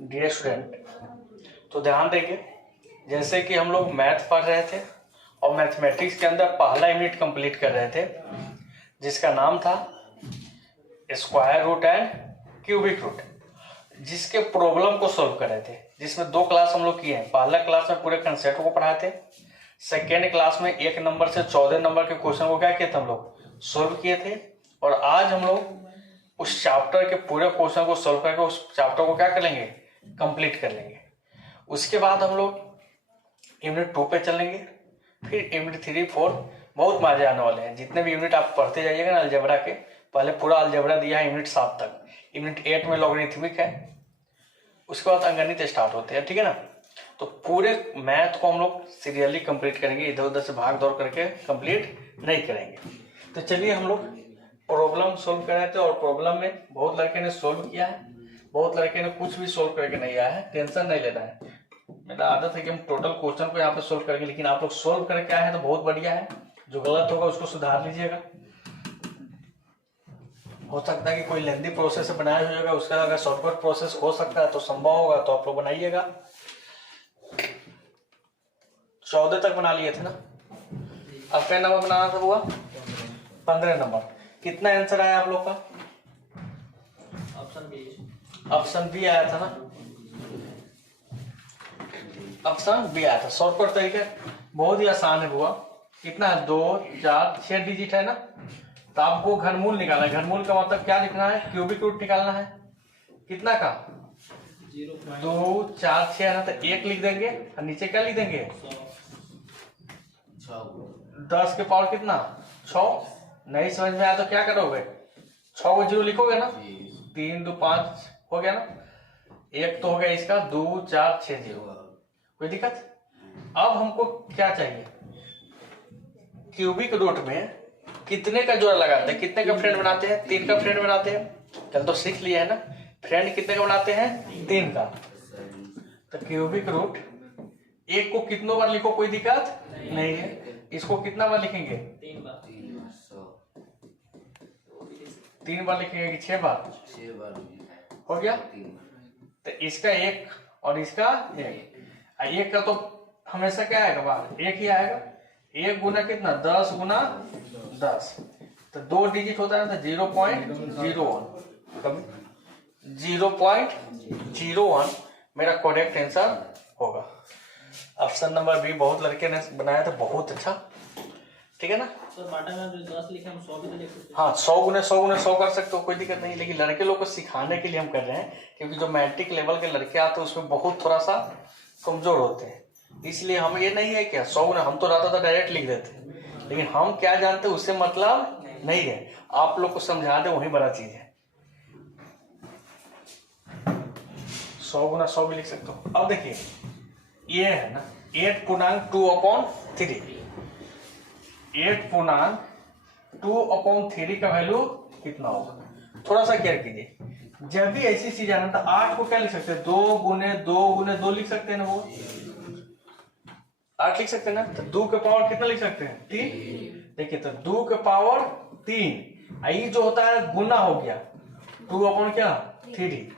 Dear student, तो ध्यान देंगे, जैसे कि हम लोग मैथ पढ़ रहे थे और मैथमेटिक्स के अंदर पहला यूनिट कंप्लीट कर रहे थे जिसका नाम था square root and cubic root, जिसके प्रॉब्लम को सॉल्व कर रहे थे, जिसमें 2 क्लास हम लोग किए हैं। पहला क्लास में पूरे कंसेप्ट को पढ़ाए थे, सेकेंड क्लास में 1 नंबर से 14 नंबर के क्वेश्चन को क्या किए थे हम लोग सॉल्व किए थे। और आज हम लोग उस चैप्टर के पूरे क्वेश्चन को सॉल्व करके उस चैप्टर को क्या कर लेंगे, कंप्लीट कर लेंगे। उसके बाद हम लोग यूनिट 2 पे चलेंगे, फिर यूनिट 3, 4 बहुत मजे आने वाले हैं। जितने भी यूनिट आप पढ़ते जाइएगा ना अलजेब्रा के, पहले पूरा अलजेब्रा दिया है यूनिट 7 तक, यूनिट 8 में लॉगरिथमिक है, उसके बाद अंगणित स्टार्ट होते हैं, ठीक है ना। तो पूरे मैथ को हम लोग सीरियली कंप्लीट करेंगे, इधर उधर से भाग दौड़ करके कंप्लीट नहीं करेंगे। तो चलिए हम लोग प्रॉब्लम सोल्व कर रहे थे और प्रॉब्लम में बहुत लड़के ने सोल्व किया है, बहुत लड़के ने कुछ भी सोल्व करके नहीं आया है। टेंशन नहीं लेना है, मेरा आदत है कि हम टोटल क्वेश्चन को यहाँ पे सोल्व करेंगे, लेकिन आप लोग सोल्व करके आए हैं तो बहुत बढ़िया है। जो गलत होगा उसको सुधार लीजिएगा। हो सकता है कि कोई लेंथी प्रोसेस से बनाया होगा, उसका अगर शॉर्टकट प्रोसेस हो सकता है तो संभव होगा तो आप लोग बनाइएगा। 14 तक बना लिए थे ना, अब क्या नंबर बनाना था हुआ 15 नंबर। कितना आंसर आया आप लोग का? ऑप्शन बी आया था ना, ऑप्शन बी आया था। शॉर्टकट तरीके बहुत ही आसान है हुआ। कितना है? 2, 4, 6 डिजिट है ना। तो आपको घनमूल निकालना है। घनमूल का मतलब क्या लिखना है? क्यूबिक रूट निकालना है। कितना का? 2, 4, 6 है ना, तो 1 लिख देंगे और नीचे क्या लिख देंगे? 10 के पावर कितना? 6। नहीं समझ में आया तो क्या करोगे? 6 को 0 लिखोगे ना, 3, 2, 5 हो गया ना। 1 तो हो गया इसका, 2, 4, 6, 0। कोई दिक्कत? अब हमको क्या चाहिए? क्यूबिक रूट में कितने का जोड़ा लगाते हैं, कितने का फ्रेंड बनाते हैं? 3 का फ्रेंड बनाते हैं। कल तो सीख लिया है ना, फ्रेंड कितने का बनाते हैं? 3 का। तो क्यूबिक रूट 1 को कितनों बार लिखो कोई दिक्कत नहीं है। इसको कितना बार लिखेंगे? 3 बार। 3 बार लिखेंगे कि 6 बार? 6 बार हो गया। तो इसका 1 और इसका 1 का तो हमेशा क्या आएगा बाहर? 1 ही आएगा। 1 गुना कितना? 10 गुना 10। तो 2 डिजिट होता है तो 0.01, 0.01 मेरा करेक्ट आंसर होगा। ऑप्शन नंबर बी बहुत लड़के ने बनाया था, बहुत अच्छा, ठीक है ना। सर बाटा में जो 10 लिखे हम 100 भी तो लिख सकते हैं। हाँ, 100 गुने 100 गुने 100 कर सकते हो, कोई दिक्कत नहीं। लेकिन लड़के लोग को सिखाने के लिए हम कर रहे हैं, क्योंकि जो मैट्रिक लेवल के लड़के आते हैं उसमें बहुत थोड़ा सा कमजोर होते हैं। इसलिए हम ये नहीं है क्या 100 गुना, हम तो रहता था डायरेक्ट लिख देते, लेकिन हम क्या जानते हैं उससे मतलब नहीं है। आप लोग को समझा दे वही बड़ा चीज है। 100 गुना 100 भी लिख सकते हो। अब देखिए ये है ना 8.2/3। 8.2/3 का वैल्यू कितना होगा? थोड़ा सा केयर कीजिए। जब भी ऐसी चीज आना तो 8 को क्या लिख सकते हैं? 2 गुने 2 गुने 2 लिख सकते हैं ना, वो 8 लिख सकते हैं ना। तो 2 के पावर कितना लिख सकते हैं? 3। देखिए तो 2 के पावर 3, ये जो होता है गुना हो गया 2/3।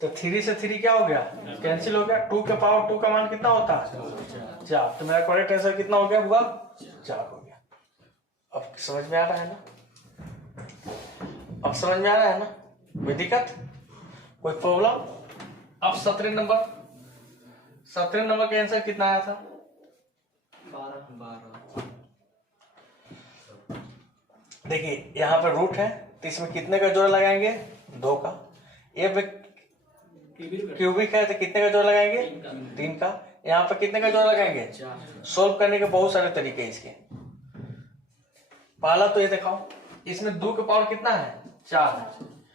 तो 3 से 3 क्या हो गया? कैंसिल हो गया। 2 के पावर 2 का मान कितना होता है? 4। तो मेरा करेक्ट आंसर कितना हो गया? हुआ 4 हो गया। अब समझ में आ रहा है ना? अब समझ में आ रहा है ना? कोई दिक्कत, कोई प्रॉब्लम? अब 17 नंबर का आंसर कितना आया था? 12। देखिए यहाँ पर रूट है तो इसमें कितने का जोड़ा लगाएंगे? 2 का। ये क्यूबिक है तो कितने का जोड़ा लगाएंगे? 3 का। यहाँ पर कितने का जोड़ा लगाएंगे? 4। सोल्व करने के बहुत सारे तरीके हैं इसके। पहला तो ये दिखाओ, इसमें 2 के पावर कितना है? 4 है।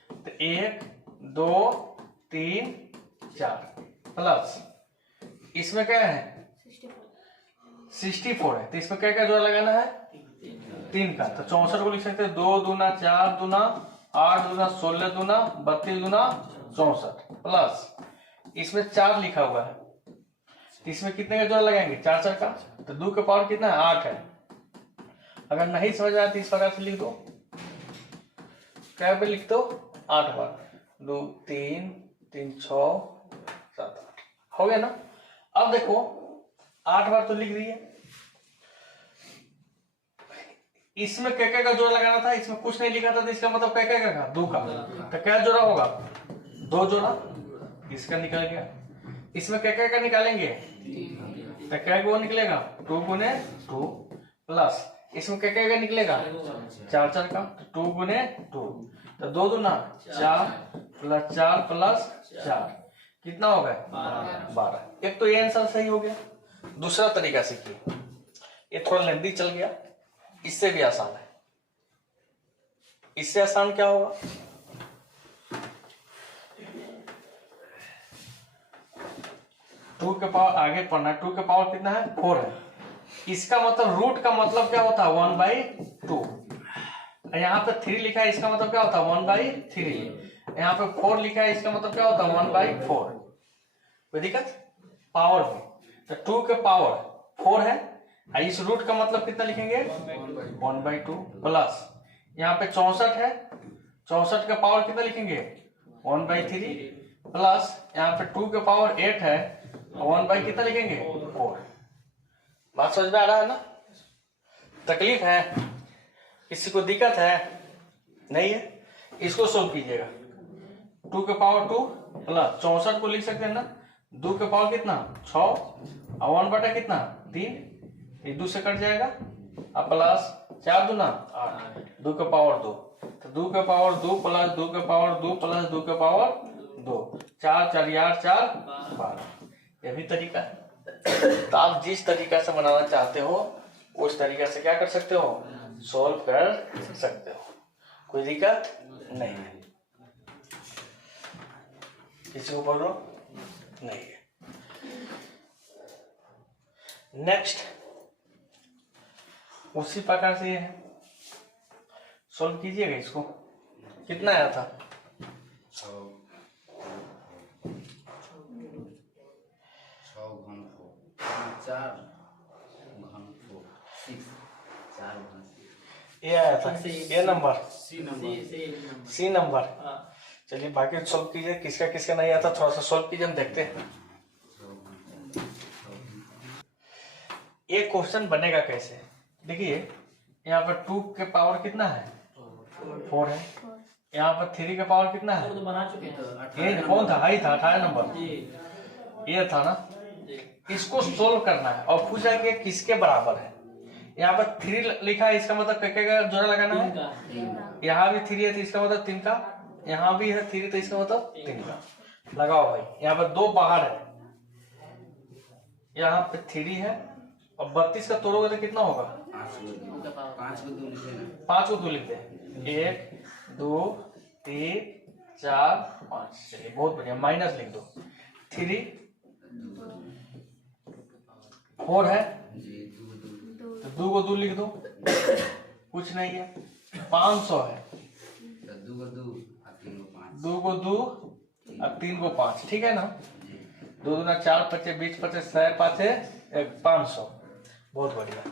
तो 1, 2, 3, 4 प्लस इसमें क्या है? 64 है। तो इसमें क्या क्या जोड़ा लगाना है? 3 का। तो 64 को लिख सकते हैं 2 दूना 4 दूना 8 दूना 16 दूना 32 दूना 64 प्लस इसमें 4 लिखा हुआ है। तो इसमें कितने का जोड़ा लगाएंगे? 4 4 का। तो 2 के पावर कितना है? 8 है। अगर नहीं समझ आया तो इस प्रकार से लिख दो। क्या पे लिख दो? 8 बार 2 3 3 6 7 8 हो गया ना। अब देखो 8 बार तो लिख रही है, इसमें क्या का जोड़ा लगाना था, इसमें कुछ नहीं लिखा था, तो इसका मतलब क्या का 2 का, तो क्या जोड़ा होगा 2 जोड़ा, इसका निकल गया। इसमें क्या का निकालेंगे, तो क्या वो निकलेगा 2 गुने 2 प्लस इसमें क्या का निकलेगा 4 4 का, तो 2 गुने 2, तो 2 दूना 4 प्लस 4 प्लस 4 कितना हो गया 12। एक तो ये आंसर सही हो गया। दूसरा तरीका सीखिए, ये थोड़ा लंबी चल गया, इससे भी आसान है। इससे आसान क्या होगा, टू के पावर आगे पढ़ना है, 2 के पावर कितना है 4 है। इसका मतलब रूट का मतलब क्या होता है 1/2। यहाँ पे 3 लिखा है, इसका मतलब क्या होता है 1/3। यहाँ पे 4 लिखा है, इसका मतलब क्या होता है 1/4। कोई दिक्कत पावर में, तो 2 के पावर 4 है, इस रूट का मतलब कितना लिखेंगे 1/2 प्लस यहाँ पे 64 है, 64 का पावर कितना लिखेंगे 1/3 प्लस यहाँ पे 2 के पावर 8 है, 1 कितना लिखेंगे 4। बात समझ में आ रहा है ना। तकलीफ है, किसी को दिक्कत है नहीं है, इसको सोल्व कीजिएगा। 2 के पावर 2 प्लस 64 को लिख सकते हैं ना, 2 के पावर कितना 6 और 1 बटा कितना 3, ये 2 से कट जाएगा, अब प्लस 4 दूना 8, 2 के पावर 2, तो 2 के पावर 2 प्लस 2 के पावर 2 प्लस 2 के पावर 2, 4 4 8 4 12। यह भी तरीका है। तो आप जिस तरीका से बनाना चाहते हो उस तरीका से क्या कर सकते हो, सॉल्व कर सकते हो, कोई दिक्कत नहीं है। किसी को बोलो नहीं है। नेक्स्ट उसी प्रकार से है, सॉल्व कीजिएगा इसको। कितना आया था 4 ये आया था, ये नंबर सी नंबर। हाँ। चलिए बाकी सॉल्व कीजिए, किसका किसका नहीं आता थोड़ा सा सॉल्व कीजिए, हम देखते हैं ये क्वेश्चन बनेगा कैसे। देखिए यहाँ पर 2 के पावर कितना है 4 है, यहाँ पर 3 का पावर कितना है, तो बना चुके हैं ये कौन था हाई था 18 नंबर, जी ये था ना। जी। इसको सोल्व करना है और पूछा कि किसके बराबर है। यहाँ पर 3 लिखा है, इसका मतलब क्या का जोड़ा लगाना तीन है, का यहाँ भी 3 है तो इसका मतलब 3 का, यहाँ भी है 3 तो इसका मतलब 3 का। लगाओ भाई, यहाँ पर 2 बाहर है, यहाँ पे 3 है और 32 का तोड़ोगे तो कितना होगा 5 को 2 लिख दे, 1 2 3 4 5। चलिए बहुत बढ़िया, माइनस लिख दो। 3 4 है तो 2 को 2 लिख दो, कुछ नहीं है। 500 है, 2 को 2 और 3 को 5, ठीक है ना। 2 दूना 4 25 20 25 100 5 है 500। बहुत बढ़िया।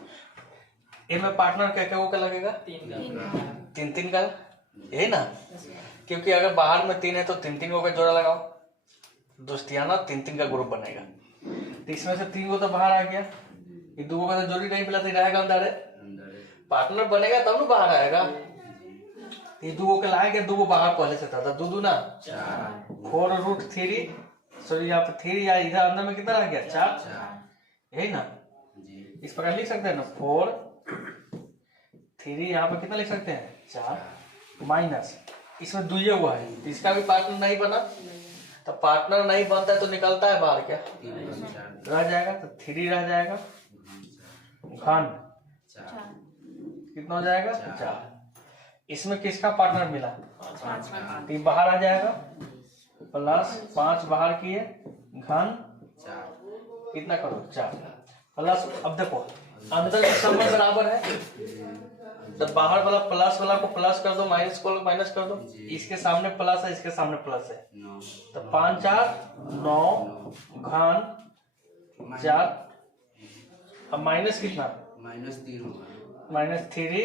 इनमें पार्टनर क्या क्या का लगेगा 3 का 3 का, यही ना, क्योंकि अगर बाहर में 3 है तो 3 का जोड़ा लगाओ, दोस्तियाना 3 का ग्रुप बनेगा। तो इसमें से 3 को तो बाहर आ गया, ये 2 का तो जोड़ी नहीं मिला तो रहेगा अंदर है, पार्टनर बनेगा तब ना बाहर आएगा। ये 2 के लाएगा, 2 बाहर पहले से था, 2 दूना 4√3, सॉरी यहाँ पे 3 या इधर अंदर में कितना रह गया 4, यही ना। इस प्रकार लिख सकते हैं ना 4 3, यहाँ पे कितना लिख सकते हैं 4 माइनस, इसमें 2 हुआ है तो इसका भी पार्टनर नहीं बना, तो पार्टनर नहीं बनता है तो निकलता है बाहर क्या रह जाएगा, तो 3 रह जाएगा, घन कितना हो जाएगा 4। इसमें किसका पार्टनर मिला 3 बाहर आ जाएगा, प्लस 5 बाहर किए, घन कितना करो 4 प्लस। अब देखो अंदर में सब में बराबर है, तो बाहर वाला प्लस वाला को प्लस कर दो, माइनस को माइनस कर दो, इसके सामने प्लस है इसके सामने प्लस है, तो 5 4 9 घन 4, अब माइनस कितना -3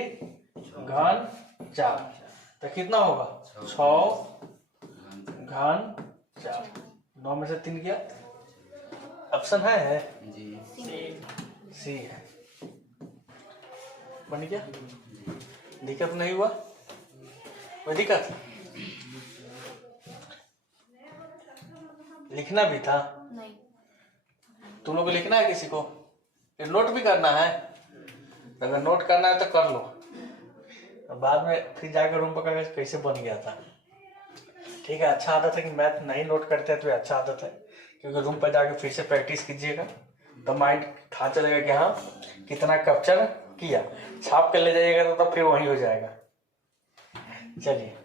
घन 4, तो कितना होगा 6 घन 4। 9 में से 3 गया, ऑप्शन है जी सी है। बन गया, दिक्कत नहीं हुआ, कोई दिक्कत? लिखना भी था, नहीं। तुम लोग को लिखना है किसी को, फिर नोट भी करना है। अगर नोट करना है तो कर लो, बाद में फिर जाकर रूम पकड़ के कैसे बन गया था। ठीक है, अच्छा आदत है कि मैथ नहीं नोट करते हैं तो ये अच्छा आदत है, क्योंकि रूम पर जाकर फिर से प्रैक्टिस कीजिएगा तो माइंड था चलेगा कि हाँ कितना कैप्चर किया। छाप कर ले जाइएगा तो फिर वही हो जाएगा। चलिए,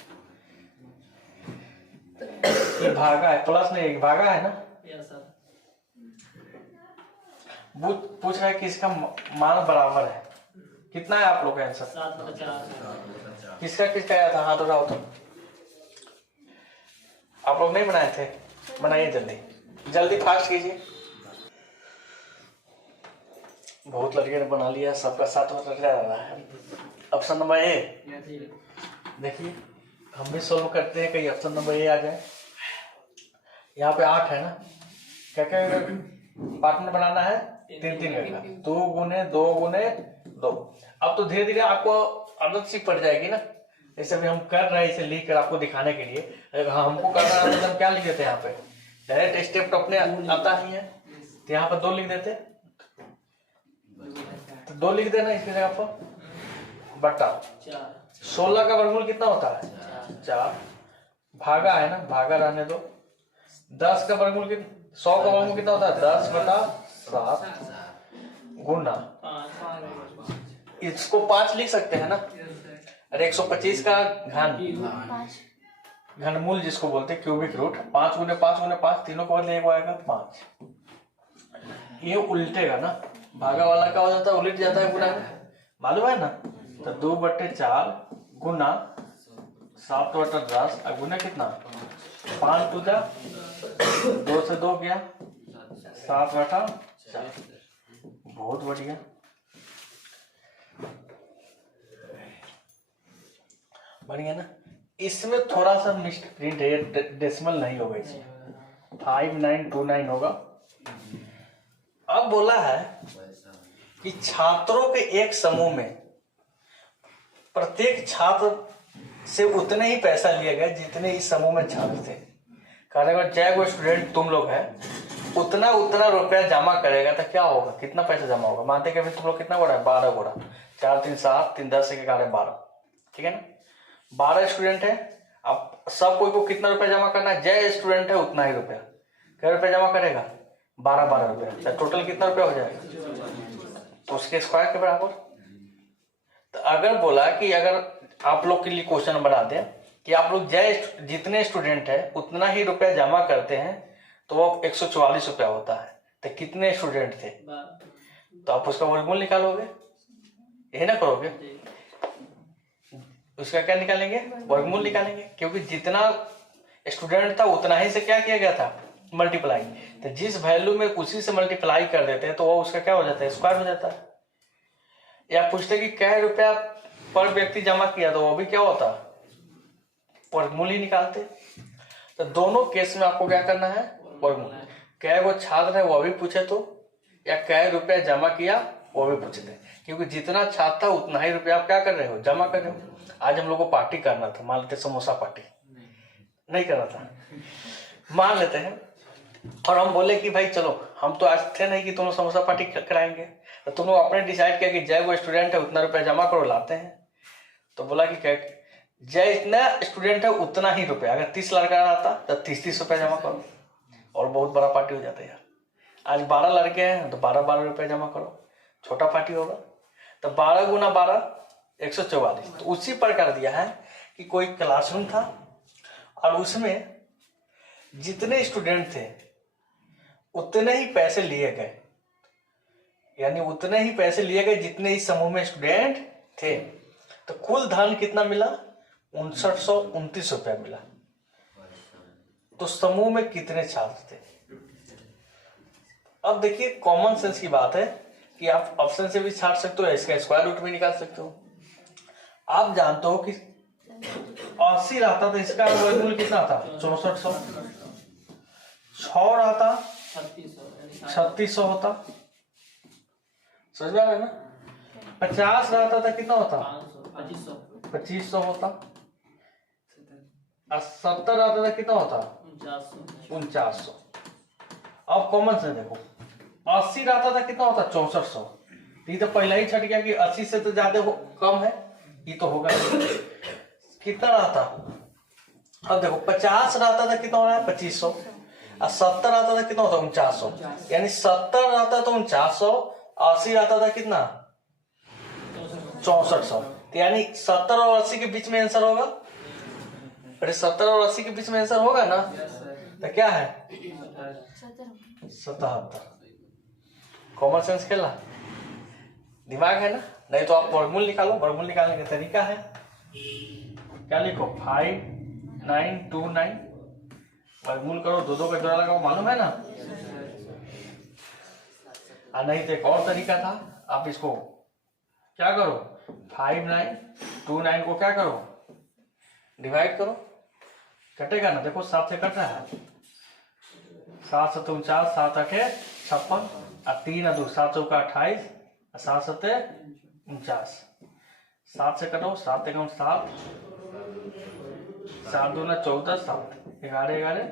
ये भागा है, प्लस नहीं भागा है ना। पूछ रहा है कि इसका मान बराबर है, कितना है आप लोग का आंसर? 7/4 किसका किसका आया था, हाथ उठाओ तो। आप लोग नहीं बनाए थे, बनाइए जल्दी जल्दी, फास्ट कीजिए। बहुत लड़के ने बना लिया, सबका साथ रह रहा है। ऑप्शन नंबर ए देखिए, हम भी सोल्व करते हैं, कहीं ऑप्शन नंबर ए आ जाए। यहाँ पे 8 है ना, क्या क्या पार्टनर बनाना है, 3-3 का, 2 गुने 2 गुने 2। अब तो धीरे धीरे आपको आदत सी पड़ जाएगी ना, जैसे अभी हम कर रहे हैं इसे लिख कर आपको दिखाने के लिए। अगर हमको करना है तो हम क्या लिख देते हैं, यहाँ पे डायरेक्ट स्टेप तो अपने आता ही है, तो यहाँ पर 2 लिख देते, तो 2 लिख देना इसकी जगह पर, बटा 16 का वर्गमूल कितना होता है 4, भागा है ना, भागा रहने दो। 10 का वर्गमूल कितना, 100 का वर्गमूल कितना होता है 10/7 गुना, इसको 5 लिख सकते हैं ना। अरे 125 का घनमूल जिसको बोलते हैं, क्यूबिक रूट, 5 गुने 5 गुने 5, तीनों को बदले एक आएगा 5। ये उल्टेगा ना, भागा वाला का हो जाता है उलट जाता है गुना में, मालूम है ना। तो 2/4 गुना 7/10 और गुना कितना 5 टू 2 से 2 गया 7/4। बहुत बढ़िया, बढ़िया ना। इसमें थोड़ा सा मिस्ड प्रिंट है, डेसिमल नहीं होगा, इसमें 5929 होगा। अब बोला है कि छात्रों के एक समूह में प्रत्येक छात्र से उतने ही पैसा लिया गया जितने इस समूह में छात्र थे। अगर चाहे कोई स्टूडेंट तुम लोग है उतना उतना रुपया जमा करेगा तो क्या होगा, कितना पैसा जमा होगा। मानते कि अभी तुम लोग कितना गोड़ा है, 12 गोड़ा, 4 3 7 3 10 के 12, ठीक है ना। 12 स्टूडेंट है, अब सब कोई को कितना रुपया जमा करना है, जय स्टूडेंट है उतना ही रुपया, क्या रुपया जमा करेगा 12 रुपया, तो टोटल कितना रुपया हो जाएगा, तो उसके स्क्वायर के बराबर। तो अगर बोला कि अगर आप लोग के लिए क्वेश्चन बना दें कि आप लोग जितने स्टूडेंट है उतना ही रुपया जमा करते हैं तो वो 144 रुपया होता है, तो कितने स्टूडेंट थे, तो आप उसका वर्गमूल निकालोगे, यही ना करोगे। उसका क्या निकालेंगे, वर्गमूल निकालेंगे, क्योंकि जितना स्टूडेंट था उतना ही से क्या किया गया था, मल्टीप्लाई। तो जिस वैल्यू में उसी से मल्टीप्लाई कर देते हैं तो वो उसका क्या हो जाता है, स्क्वायर हो जाता है। या पूछते कि क्या रुपया पर व्यक्ति जमा किया, तो वो भी क्या होता, वर्गमूल ही निकालते। तो दोनों केस में आपको क्या करना है, वर्गमूल। क्या वो छात्र है वो भी पूछे तो, या क्या रुपया जमा किया वो भी पूछे थे, क्योंकि जितना छात्र था उतना ही रुपया आप क्या कर रहे हो, जमा कर रहे हो। आज हम लोग को पार्टी करना था, मान लेते समोसा पार्टी नहीं करना था, मान लेते हैं, और हम बोले कि भाई चलो, हम तो आज थे नहीं कि तुम लोग समोसा पार्टी कराएंगे, तो तुम लोग अपने डिसाइड किया कि जय वो स्टूडेंट है उतना रुपया जमा करो, लाते हैं। तो बोला कि क्या जय इतना स्टूडेंट है उतना ही रुपया, अगर 30 लड़का आता तो 30 रुपया जमा करो, और बहुत बड़ा पार्टी हो जाता है यार। आज 12 लड़के हैं तो 12 रुपया जमा करो, छोटा पार्टी होगा। तो 12 गुना 12 144। तो उसी प्रकार दिया है कि कोई क्लासरूम था और उसमें जितने स्टूडेंट थे उतने ही पैसे लिए गए, यानी उतने ही पैसे लिए गए जितने इस समूह में स्टूडेंट थे। तो कुल धन कितना मिला, 5929 रुपया मिला। तो समूह में कितने छात्र थे। अब देखिए कॉमन सेंस की बात है कि आप ऑप्शन से भी छाट सकते हो, इसका स्क्वायर रूट भी निकाल सकते हो। आप जानते हो कि 80 रहता तो इसका वर्गमूल कितना था, 6400। 6 रहता 3600 3600 होता, समझ में आ रहा है ना। 50 रहता था कितना होता 500 2500 2500 होता, और 70 रहता था कितना होता 4900 4900। अब कॉमन से देखो 80 रहता था कितना होता 6400। ये तो पहला ही छट गया कि 80 से तो ज्यादा कम है, ये तो होगा नहीं। कितना रहता, अब देखो 50 रहता था कितना हो रहा है 2500, और 70 रहता था कितना होता 4900, यानी 70 रहता तो 4900, 80 रहता था कितना 6400। तो यानी 70 और 80 के बीच में आंसर होगा, अरे 70 और 80 के बीच में आंसर होगा ना, तो क्या है 77। कॉमन सेंस खेला, दिमाग है ना। नहीं तो आप वर्गमूल निकालो, वर्गमूल निकालने का तरीका है, क्या लिखो 5929, वर्गमूल करो, दो दो का जोड़ा लगाओ, मालूम है ना। नहीं तो एक और तरीका था, आप इसको क्या करो 5929 को क्या करो डिवाइड करो, कटेगा ना, देखो 7 से कट रहा है, 7 से 49, 7 8 56, और 3 और 2 7 चौका 28, 7 7 49, 7 से कटो, 7 एकम 7, 7 दूना 14, 7 11 11।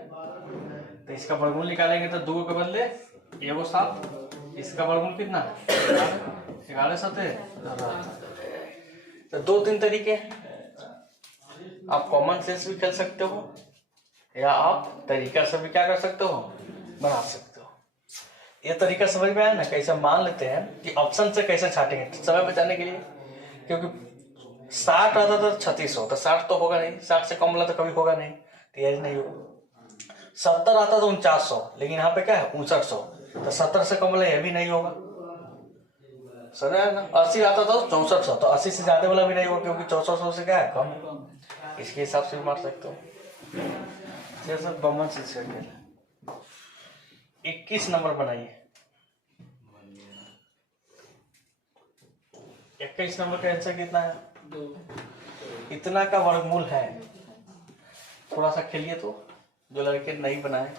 तो इसका वर्गमूल निकालेंगे तो 2 के बदले एगो 7, इसका वर्गमूल कितना 11 7। तो 2-3 तरीके, आप कॉमन सेंस भी खेल सकते हो, या आप तरीका से भी क्या कर सकते हो बना सकते हो। ये तरीका समझ में आया ना, कैसे मान लेते हैं कि ऑप्शन से कैसे छाटेंगे समय बचाने के लिए, क्योंकि 60 आता था 3600, तो 60 तो होगा नहीं, 60 से कम वाला तो कभी होगा नहीं, तो यही नहीं होगा। 70 आता तो 4900, लेकिन यहाँ पे क्या है 5900, तो 70 से कम वाला यह भी नहीं होगा, समझ आया ना। 80 आता था 6400, तो 80 से ज्यादा वाला भी नहीं होगा, क्योंकि 6400 से क्या है कम, इसके हिसाब से भी मार सकते हो। ये सब कॉमन सेंस का खेल है। 21 नंबर बनाइए, 21 नंबर का आंसर कितना है 2 इतना का वर्गमूल है। थोड़ा सा खेलिए तो, जो लड़के नहीं बनाए,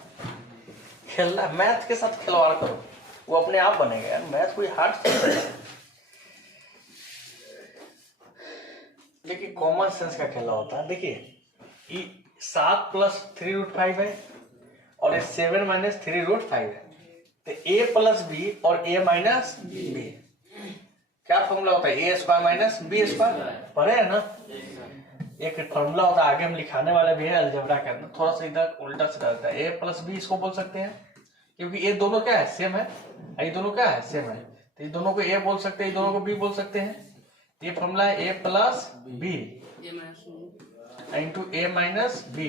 खेलना मैथ के साथ खिलवाड़ करो, वो अपने आप बनेगा यार, मैथ कोई हार्ड चीज है। देखिए कॉमन सेंस का खेला होता है, देखिए 7 + 3√5 है, और ये 7 - 3√5 है, तो a+b और a - b क्या फॉर्मूला होता है, a² - b², पढ़े है ना। एक फॉर्मूला होता है, आगे हम लिखाने वाले भी है अलजेब्रा के अंदर, थोड़ा सा इधर उल्टा से रहता है। a+b इसको बोल सकते हैं, क्योंकि ये दोनों क्या है सेम है, ये दोनों क्या है सेम है, तो ये दोनों को a बोल सकते हैं, ये दोनों को b बोल सकते हैं। ये फॉर्मूला है a+b into a - b,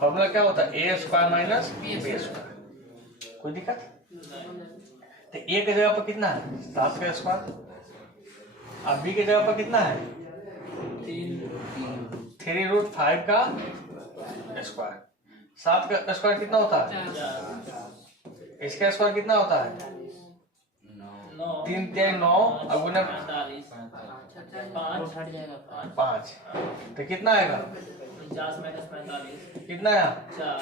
formula क्या होता है a² - b²। कोई दिक्कत, तो a के जगह पर कितना है 7 का स्क्वायर, और b के जगह पर कितना है 3√5 का स्क्वायर। 7 का स्क्वायर कितना होता है, इसका स्क्वायर कितना होता है 3 3 9 और गुना 5, तो कितना आएगा 50 - 45 कितना है, 4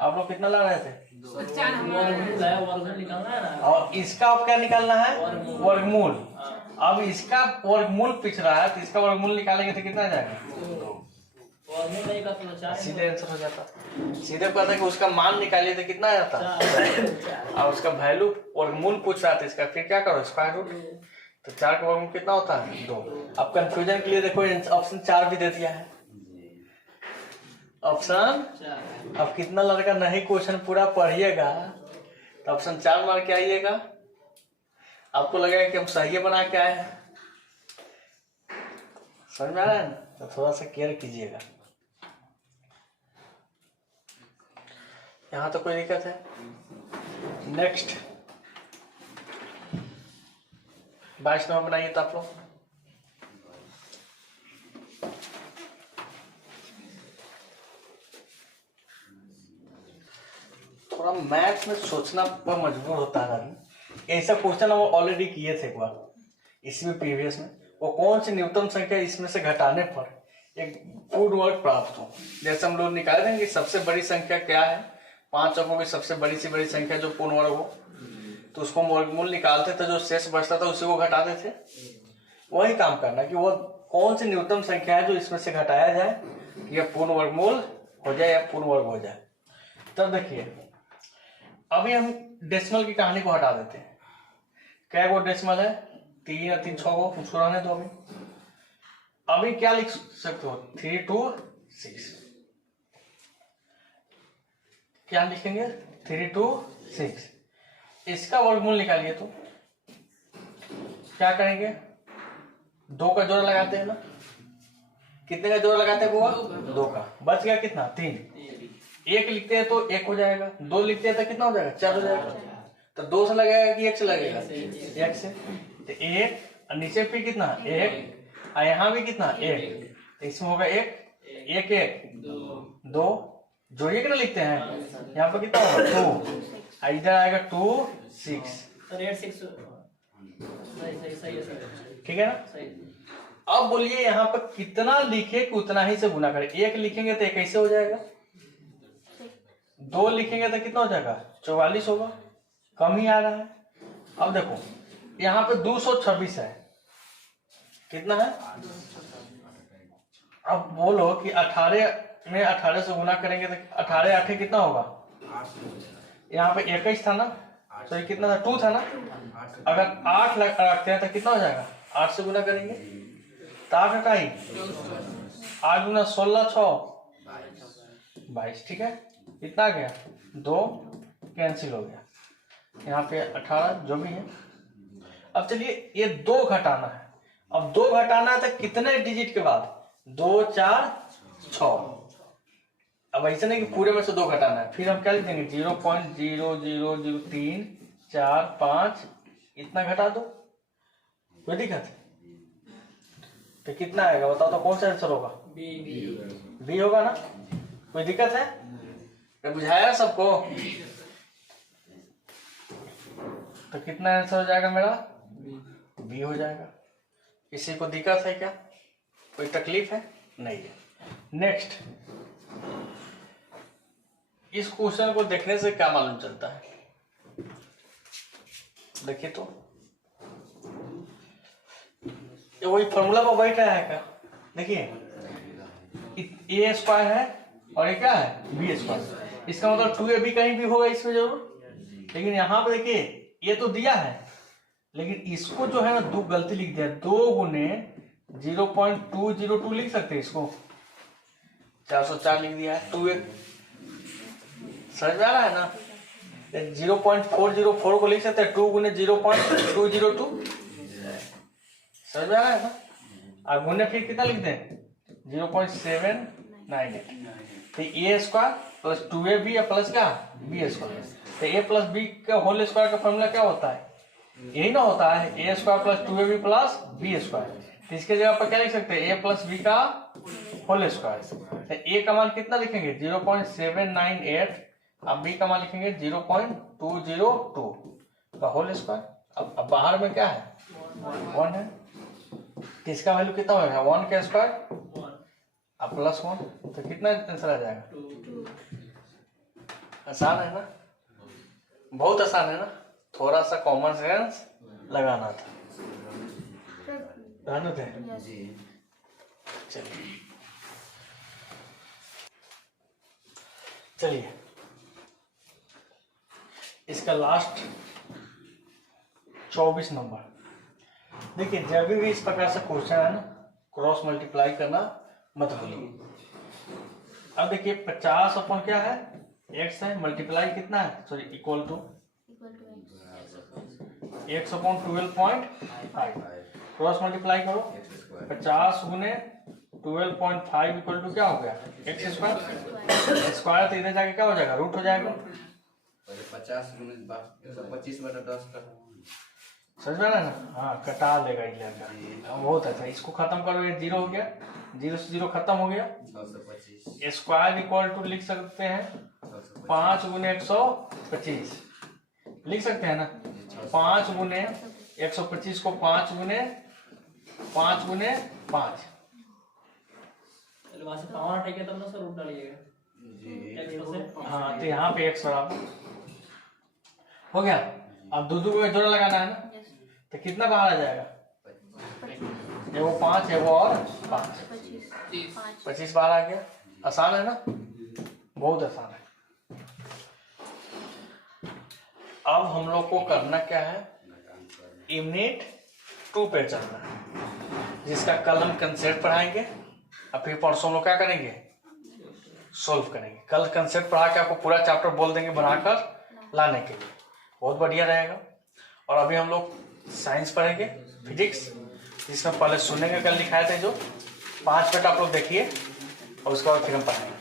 आप लोग कितना ला रहे थे, वर्गमूल निकालना है ना, और इसका अब क्या निकालना है वर्गमूल। अब इसका वर्गमूल पिछ रहा है, तो इसका वर्गमूल निकालेंगे तो कितना जाएगा, वर्गमूल नहीं का तो 4 सीधे आंसर हो जाता। सीधे कहता है कि उसका मान निकालिए तो कितना आ जाता, और उसका वैल्यू वर्गमूल पूछ रहा था इसका, फिर क्या करो स्क्वायर रूट, तो 4 का वर्गमूल कितना होता है 2। अब कंफ्यूजन के लिए देखो ऑप्शन 4 भी दे दिया है, ऑप्शन। अब कितना लड़का नहीं क्वेश्चन पूरा पढ़िएगा तो ऑप्शन 4 मार के आइएगा, आपको लगेगा कि हम सही बना के आए हैं, समझ में आ रहा है ना, तो थोड़ा सा केयर कीजिएगा। यहाँ तो कोई दिक्कत है। नेक्स्ट 22 नंबर बनाइए तो आप लोग, थोड़ा मैथ्स में सोचना पर मजबूर होता है आदमी। ऐसा क्वेश्चन हम ऑलरेडी किए थे एक बार इसमें प्रीवियस में, वो कौन सी न्यूनतम संख्या इसमें से घटाने पर एक पूर्ण वर्ग प्राप्त हो। जैसे हम लोग निकाल देंगे सबसे बड़ी संख्या क्या है, 5 अंकों की सबसे बड़ी से बड़ी संख्या जो पूर्ण वर्ग हो तो उसको वर्गमूल निकालते थे, जो शेष बचता था उसी को घटाते थे। वही काम करना कि वो कौन सी न्यूनतम संख्या है जो इसमें से घटाया जाए कि यह पूर्ण वर्गमूल हो जाए या पूर्ण वर्ग हो जाए। तब देखिए अभी हम डेसिमल की कहानी को हटा देते हैं। क्या वो डेसिमल है 3 या 3 6 को, उसको रहने दो। अभी क्या लिख सकते हो 3 2 6, क्या लिखेंगे 3 2 6। इसका वर्गमूल निकालिए तो क्या करेंगे 2 का जोड़ लगाते हैं ना, कितने का जोड़ लगाते हैं वो 2 का, बच गया कितना 3। 1 लिखते हैं तो 1 हो जाएगा, 2 लिखते हैं तो कितना हो जाएगा 4 हो जाएगा। तो 2 से लगेगा कि 1 से लगेगा 1 से, तो 1 नीचे पे कितना 1 और यहाँ भी कितना 1, इसमें होगा 1 1 1 2 जोड़िए कितना लिखते हैं यहाँ पर कितना होगा 2, इधर आएगा 2 6। सर 8 6 सही है सर, ठीक है ना। सही। अब बोलिए यहाँ पर कितना लिखे कि उतना ही से गुना करें। 1 लिखेंगे तो 1 कैसे हो जाएगा, 2 लिखेंगे तो कितना हो जाएगा 44 होगा, कम ही आ रहा है। अब देखो यहाँ पे 226 है, कितना है। अब बोलो कि 18 में 18 से गुना करेंगे तो 18 8 कितना होगा, यहाँ पे 21 था ना, तो ये कितना था 2 था ना। अगर 8 रखते हैं तो कितना हो जाएगा 8 से गुना करेंगे तो 8 हटाई 8 गुना 16 6 22, ठीक है। कितना आ गया 2 कैंसिल हो गया, यहाँ पे 18 जो भी है। अब चलिए ये 2 घटाना है। अब 2 घटाना है तो कितने डिजिट के बाद 2 4 6। अब ऐसा नहीं कि पूरे में से 2 घटाना है, फिर हम क्या लिख देंगे 0.0003 4 5 इतना घटा दो, कोई दिक्कत तो कितना आएगा बताओ तो कौन सा आंसर होगा बी होगा ना। कोई दिक्कत है तो बुझाया सबको। तो कितना आंसर हो जाएगा मेरा बी हो जाएगा। किसी को दिक्कत है क्या, कोई तकलीफ है नहीं है। नेक्स्ट, इस क्वेश्चन को देखने से क्या मालूम चलता है, देखिए तो ये वही फॉर्मूला पर बैठ रहा है क्या। देखिए ए स्क्वायर है और ये क्या है बी स्क्वायर, इसका मतलब 2ab कहीं भी होगा इसमें जरूर। लेकिन यहाँ पे देखिए ये तो दिया है, लेकिन इसको जो है ना 2 गलती लिख दिया, 2 गुने 0.202 लिख सकते हैं, इसको 404 लिख दिया है। 2 समझ में आ रहा है ना। 0.404 को लिख सकते हैं 2 गुने 0.202, समझ में आ रहा है ना। और गुने फिर कितना लिख दें 0.798। तो ए स्क्वायर प्लस 2ab या प्लस क्या बी स्क्वायर। तो ए प्लस बी का होल स्क्वायर का फॉर्मूला क्या होता है, यही ना होता है A square plus 2ab plus B square. तो इसके जगह पर क्या लिख सकते हैं ए प्लस बी का होल स्क्वायर। तो ए का मान कितना लिखेंगे 0.798, अब बी का मान लिखेंगे 0.202 का होल स्क्वायर। अब बाहर में क्या है 1 है, तो इसका वैल्यू कितना होगा 1 का स्क्वायर अब प्लस 1, तो कितना आंसर आ जाएगा। आसान है ना, बहुत आसान है ना, थोड़ा सा कॉमन सेंस लगाना था। रहने दें। चलिए इसका लास्ट 24 नंबर देखिए। जब भी इस प्रकार से क्वेश्चन है ना क्रॉस मल्टीप्लाई करना मत भूलिए। अब देखिए 50 अपन क्या है x है, मल्टीप्लाई कितना है sorry equal to x upon 12.5, cross multiply करो 50 गुने 12.5 इक्वल टू क्या हो गया एक्स स्क्वायर। स्क्वायर तो इधर जाके क्या हो जाएगा रूट हो जाएगा। 50 गुने 125 बटा 10 का समझ में ना। हाँ कटा लेगा इधर का, बहुत अच्छा। इसको खत्म करो, ये 0 हो गया, 0 से 0 खत्म हो गया। 925 स्क्वायर इक्वल टू लिख सकते हैं 5 गुने 125 लिख सकते हैं ना। 5 गुने 125 को 5 गुने 5 वहां से पावर हटेगा तब ना सर रूट डालिएगा। हाँ तो यहाँ पे x बराबर हो गया। अब दो दो को जोड़ा लगाना है ना, तो कितना बाहर आ जाएगा? ये वो 5 है, वो और 5, 25 बाहर आ गया। आसान है ना, बहुत आसान है। अब हम लोग को करना क्या है, यूनिट 2 पे चलना है, जिसका कल हम कंसेप्ट पढ़ाएंगे और फिर परसों हम लोग क्या करेंगे, सोल्व करेंगे। कल कंसेप्ट पढ़ा के आपको पूरा चैप्टर बोल देंगे बनाकर लाने के लिए, बहुत बढ़िया रहेगा। और अभी हम लोग साइंस पढ़ेंगे, फिजिक्स, जिसमें पहले सुनने का कल लिखाए थे जो 5 मिनट आप लोग देखिए और उसके बाद फिर हम पढ़ाएंगे।